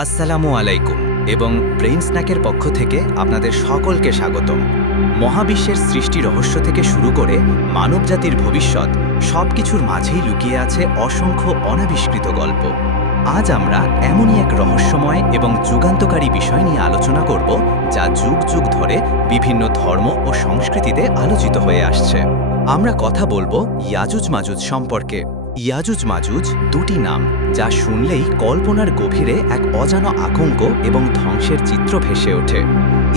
আসসালামু আলাইকুম এবং ব্রেইন স্ন্যাকের পক্ষ থেকে আপনাদের সকলকে স্বাগতম। মহাবিশ্বের সৃষ্টি রহস্য থেকে শুরু করে মানবজাতির ভবিষ্যৎ সবকিছুর মাঝেই লুকিয়ে আছে অসংখ্য অনাবিষ্কৃত গল্প। আজ আমরা এমনই এক রহস্যময় এবং যুগান্তকারী বিষয় নিয়ে আলোচনা করব যা যুগ যুগ ধরে বিভিন্ন ধর্ম ও সংস্কৃতিতে আলোচিত হয়ে আসছে। আমরা কথা বলবো ইয়াজুজ মাজুজ সম্পর্কে। ইয়াজুজ মাজুজ দুটি নাম যা শুনলেই কল্পনার গভীরে এক অজানা আতঙ্ক এবং ধ্বংসের চিত্র ভেসে ওঠে।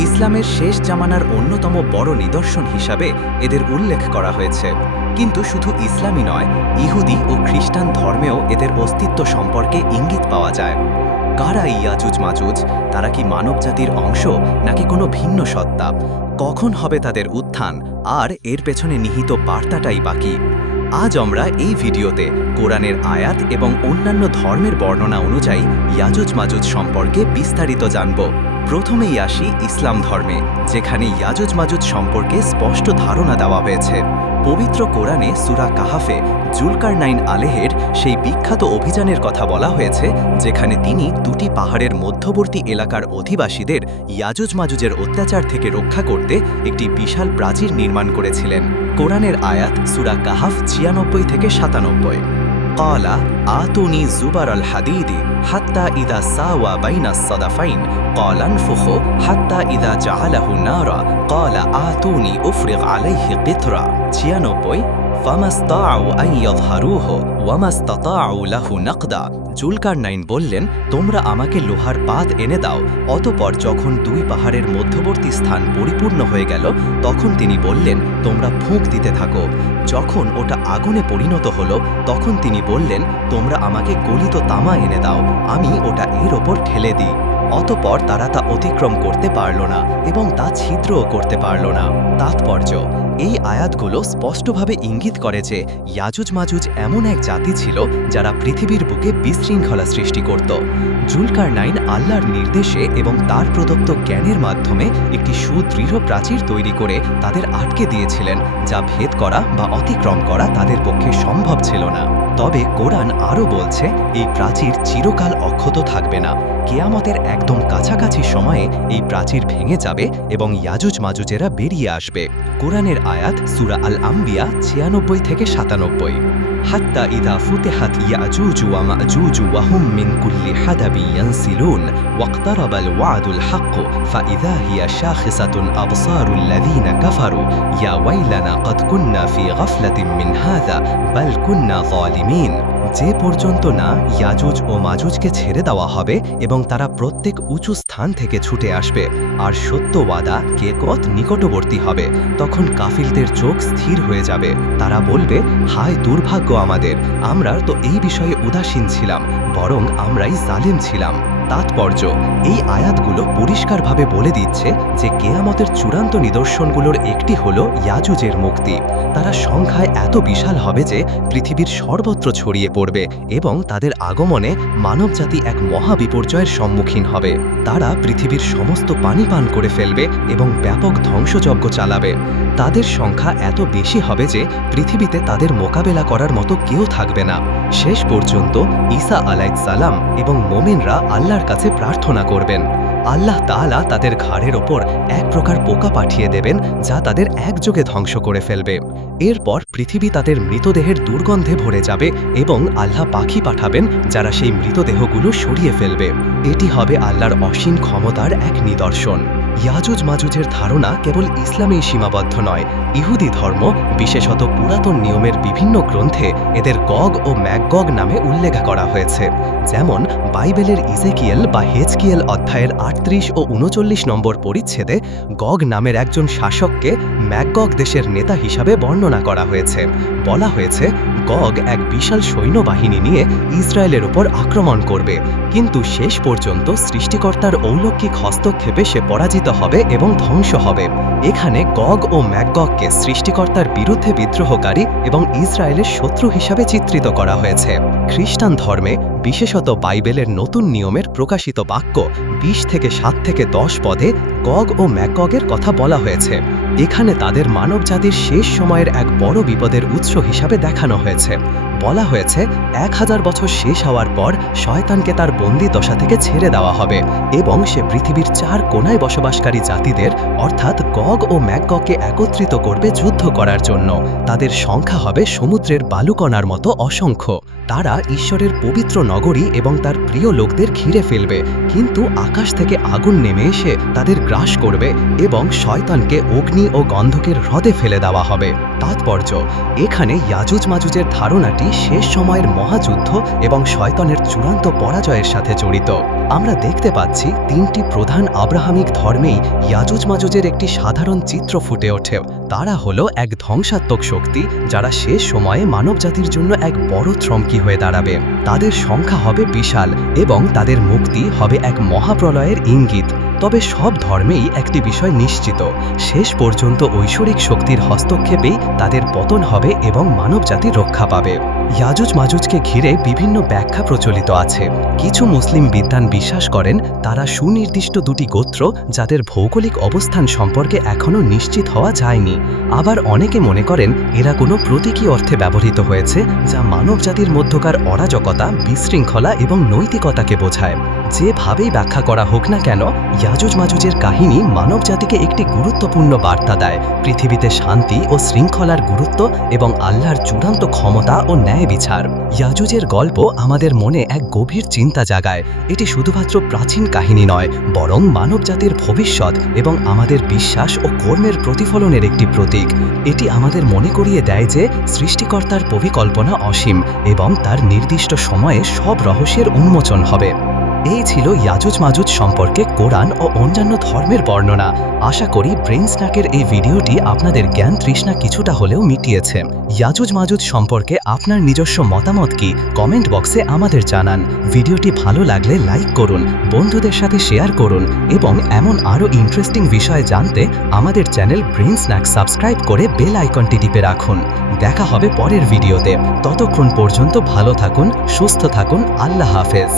ইসলামের শেষ জামানার অন্যতম বড় নিদর্শন হিসাবে এদের উল্লেখ করা হয়েছে, কিন্তু শুধু ইসলামই নয়, ইহুদি ও খ্রিস্টান ধর্মেও এদের অস্তিত্ব সম্পর্কে ইঙ্গিত পাওয়া যায়। কারা ইয়াজুজ মাজুজ? তারা কি মানবজাতির অংশ নাকি কোনো ভিন্ন সত্তা? কখন হবে তাদের উত্থান, আর এর পেছনে নিহিত বার্তাটাই বাকি? আজ আমরা এই ভিডিওতে কোরআনের আয়াত এবং অন্যান্য ধর্মের বর্ণনা অনুযায়ী ইয়াজুজ মাজুজ সম্পর্কে বিস্তারিত জানব। প্রথমেই আসি ইসলাম ধর্মে, যেখানে ইয়াজুজ মাজুজ সম্পর্কে স্পষ্ট ধারণা দেওয়া হয়েছে। পবিত্র কোরআনে সূরা কাহাফে জুলকারনাইন আলেহের সেই বিখ্যাত অভিযানের কথা বলা হয়েছে, যেখানে তিনি দুটি পাহাড়ের মধ্যবর্তী এলাকার অধিবাসীদের ইয়াজুজ মাজুজের অত্যাচার থেকে রক্ষা করতে একটি বিশাল প্রাচীর নির্মাণ করেছিলেন। কোরআনের আয়াত সূরা কাহাফ ৯৬ থেকে ৯৭। ক্বালা আতুনি যুবার আল হাদিদি হাত্তা ইদা সাওয়া বাইনাস সাদাফাইন ক্বালা আনফুখু হাত্তা ইদা জাআলাহু নারা ক্বালা আতুনি উফরিগ আলাইহি কিতরা। ৯৬ ফামাস্তাউ আন ইয়াযহারুহু ওয়ামাস্তাতাউ লাহু নাকদা। জুলকারনাইন বললেন, তোমরা আমাকে লোহার পাত এনে দাও। অতঃপর যখন দুই পাহাড়ের মধ্যবর্তী স্থান পরিপূর্ণ হয়ে গেল, তখন তিনি বললেন, তোমরা ফুঁক দিতে থাকো। যখন ওটা আগুনে পরিণত হলো, তখন তিনি বললেন, তোমরা আমাকে গলিত তামা এনে দাও, আমি ওটা এর ওপর ঠেলে দিই। অতঃপর তারা তা অতিক্রম করতে পারল না এবং তা ছিদ্রও করতে পারল না। তাৎপর্য, এই আয়াতগুলো স্পষ্টভাবে ইঙ্গিত করে যে ইয়াজুজ মাজুজ এমন এক জাতি ছিল যারা পৃথিবীর বুকে বিশৃঙ্খলা সৃষ্টি করত। জুলকারনাইন আল্লাহর নির্দেশে এবং তার প্রদত্ত জ্ঞানের মাধ্যমে একটি সুদৃঢ় প্রাচীর তৈরি করে তাদের আটকে দিয়েছিলেন, যা ভেদ করা বা অতিক্রম করা তাদের পক্ষে সম্ভব ছিল না। তবে কোরআন আরও বলছে, এই প্রাচীর চিরকাল অক্ষত থাকবে না। কিয়ামতের একদম কাছাকাছি সময়ে এই প্রাচীর ভেঙে যাবে এবং ইয়াজুজ মাজুজেরা বেরিয়ে আসবে। কোরআনের আয়াত সূরা আল আম্বিয়া ৯৬ থেকে ৯৭। হাত্তা ইদা ফুতিহাত ইয়াজুজ ওয়া মাজুজ ওয়া হুম মিন কুল্লি হাদাবি ইয়ানসিলুন ওয়াকতারাবাল ওয়াদুল হক ফাইযা হিয়া শাখিসাতুন আবসারুল লাযিনা কাফারু ইয়া ওয়াইলানা ক্বাদ কুন্না ফি গাফলাতিন মিন হাযা বাল কুন্না যালিমিন। যে পর্যন্ত না ইয়াজুজ ও মাজুজকে ছেড়ে দেওয়া হবে এবং তারা প্রত্যেক উঁচু স্থান থেকে ছুটে আসবে আর সত্য ওয়াদা কিয়ামত নিকটবর্তী হবে, তখন কাফিরদের চোখ স্থির হয়ে যাবে। তারা বলবে, হায় দুর্ভাগ্য আমাদের, আমরা তো এই বিষয়ে উদাসীন ছিলাম, বরং আমরাই জালিম ছিলাম। তাৎপর্য, এই আয়াতগুলো পরিষ্কারভাবে বলে দিচ্ছে যে কিয়ামতের চূড়ান্ত নিদর্শনগুলোর একটি হলো ইয়াজুজের মুক্তি। তারা সংখ্যায় এত বিশাল হবে যে পৃথিবীর সর্বত্র ছড়িয়ে পড়বে এবং তাদের আগমনে মানবজাতি এক মহা বিপর্যয়ের সম্মুখীন হবে। তারা পৃথিবীর সমস্ত পানি পান করে ফেলবে এবং ব্যাপক ধ্বংসযজ্ঞ চালাবে। তাদের সংখ্যা এত বেশি হবে যে পৃথিবীতে তাদের মোকাবেলা করার মতো কেউ থাকবে না। শেষ পর্যন্ত ঈসা আলাইহিস সালাম এবং মুমিনরা আল্লাহর কাছে প্রার্থনা করবেন। আল্লাহ তাআলা তাদের ঘাড়ের ওপর এক প্রকার পোকা পাঠিয়ে দেবেন, যা তাদের একযোগে ধ্বংস করে ফেলবে। এরপর পৃথিবী তাদের মৃতদেহের দুর্গন্ধে ভরে যাবে এবং আল্লাহ পাখি পাঠাবেন, যারা সেই মৃতদেহগুলো সরিয়ে ফেলবে। এটি হবে আল্লাহর অসীম ক্ষমতার এক নিদর্শন। ইয়াজুজ মাজুজের ধারণা কেবল ইসলামেই সীমাবদ্ধ নয়। ইহুদি ধর্ম, বিশেষত পুরাতন নিয়মের বিভিন্ন গ্রন্থে এদের গগ ও ম্যাগগ নামে উল্লেখ করা হয়েছে। যেমন বাইবেলের ইজেকিয়েল বা হেজকিয়েল অধ্যায়ের ৩৮ ও ৩৯ নম্বর পরিচ্ছেদে গগ নামের একজন শাসককে ম্যাগগ দেশের নেতা হিসাবে বর্ণনা করা হয়েছে। বলা হয়েছে, গগ এক বিশাল সৈন্যবাহিনী নিয়ে ইসরায়েলের উপর আক্রমণ করবে, কিন্তু শেষ পর্যন্ত সৃষ্টিকর্তার অলৌকিক হস্তক্ষেপে সে পরাজিত হবে এবং ধ্বংস হবে। এখানে গগ ও ম্যাগগকে সৃষ্টিকর্তার বিরুদ্ধে বিদ্রোহকারী এবং ইসরায়েলের শত্রু হিসাবে চিত্রিত করা হয়েছে। খ্রিস্টান ধর্মে বিশেষত বাইবেলের নতুন নিয়মের প্রকাশিত বাক্য 20 থেকে 7 থেকে 10 পদে গগ ও ম্যাগগের কথা বলা হয়েছে। এখানে তাদের মানবজাতির শেষ সময়ের এক বড় বিপদের উৎস হিসাবে দেখানো হয়েছে। বলা হয়েছে 1000 বছর শেষ হওয়ার পর শয়তানকে তার বন্দী দশা থেকে ছেড়ে দেওয়া হবে এবং সে পৃথিবীর 4 কোণায় বসবাসকারী জাতিদের অর্থাৎ গগ ও ম্যাগগকে একত্রিত করবে যুদ্ধ করার জন্য। তাদের সংখ্যা হবে সমুদ্রের বালুকণার মতো অসংখ্য। তারা ঈশ্বরের পবিত্র নগরী এবং তার প্রিয় লোকদের ঘিরে ফেলবে, কিন্তু আকাশ থেকে আগুন নেমে এসে তাদের গ্রাস করবে এবং শয়তানকে অগ্নি ও গন্ধকের হ্রদে ফেলে দেওয়া হবে। তাৎপর্য, এখানে ইয়াজুজ মাজুজের ধারণাটি শেষ সময়ের মহাযুদ্ধ এবং শয়তানের চূড়ান্ত পরাজয়ের সাথে জড়িত। আমরা দেখতে পাচ্ছি 3টি প্রধান আব্রাহামিক ধর্মেই ইয়াজুজ মাজুজের একটি সাধারণ চিত্র ফুটে ওঠে। তারা হলো এক ধ্বংসাত্মক শক্তি যারা শেষ সময়ে মানবজাতির জন্য এক বড় থ্রমকি হয়ে দাঁড়াবে। তাদের সংখ্যা হবে বিশাল এবং তাদের মুক্তি হবে এক মহাপ্রলয়ের ইঙ্গিত। তবে সব ধর্মেই একটি বিষয় নিশ্চিত, শেষ পর্যন্ত ঐশ্বরিক শক্তির হস্তক্ষেপেই তাদের পতন হবে এবং মানবজাতি রক্ষা পাবে। ইয়াজুজ মাজুজকে ঘিরে বিভিন্ন ব্যাখ্যা প্রচলিত আছে। কিছু মুসলিম বিদ্বান বিশ্বাস করেন তারা সুনির্দিষ্ট 2টি গোত্র যাদের ভৌগোলিক অবস্থান সম্পর্কে এখনও নিশ্চিত হওয়া যায়নি। আবার অনেকে মনে করেন এরা কোনো প্রতীকী অর্থে ব্যবহৃত হয়েছে যা মানবজাতির মধ্যকার অরাজকতা, বিশৃঙ্খলা এবং নৈতিকতাকে বোঝায়। যেভাবেই ব্যাখ্যা করা হোক না কেন, ইয়াজুজ মাজুজের কাহিনী মানবজাতিকে একটি গুরুত্বপূর্ণ বার্তা দেয় পৃথিবীতে শান্তি ও শৃঙ্খলার গুরুত্ব এবং আল্লাহর চূড়ান্ত ক্ষমতা ও ন্যায় বিচার। ইয়াজুজের গল্প আমাদের মনে এক গভীর চিন্তা জাগায়। এটি শুধুমাত্র প্রাচীন কাহিনী নয়, বরং মানবজাতির ভবিষ্যৎ এবং আমাদের বিশ্বাস ও কর্মের প্রতিফলনের একটি প্রতীক। এটি আমাদের মনে করিয়ে দেয় যে সৃষ্টিকর্তার পরিকল্পনা অসীম এবং তার নির্দিষ্ট সময়ে সব রহস্যের উন্মোচন হবে। এই ছিল ইয়াজুজ মাজুজ সম্পর্কে কোরআন ও অন্যান্য ধর্মের বর্ণনা। আশা করি ব্রেইন স্ন্যাকের এই ভিডিওটি আপনাদের জ্ঞান তৃষ্ণা কিছুটা হলেও মিটিয়েছে। ইয়াজুজ মাজুজ সম্পর্কে আপনার নিজস্ব মতামত কি কমেন্ট বক্সে আমাদের জানান। ভিডিওটি ভালো লাগলে লাইক করুন, বন্ধুদের সাথে শেয়ার করুন এবং এমন আরও ইন্টারেস্টিং বিষয় জানতে আমাদের চ্যানেল ব্রেইন স্ন্যাক সাবস্ক্রাইব করে বেল আইকনটি টিপে রাখুন। দেখা হবে পরের ভিডিওতে। ততক্ষণ পর্যন্ত ভালো থাকুন, সুস্থ থাকুন। আল্লাহ হাফেজ।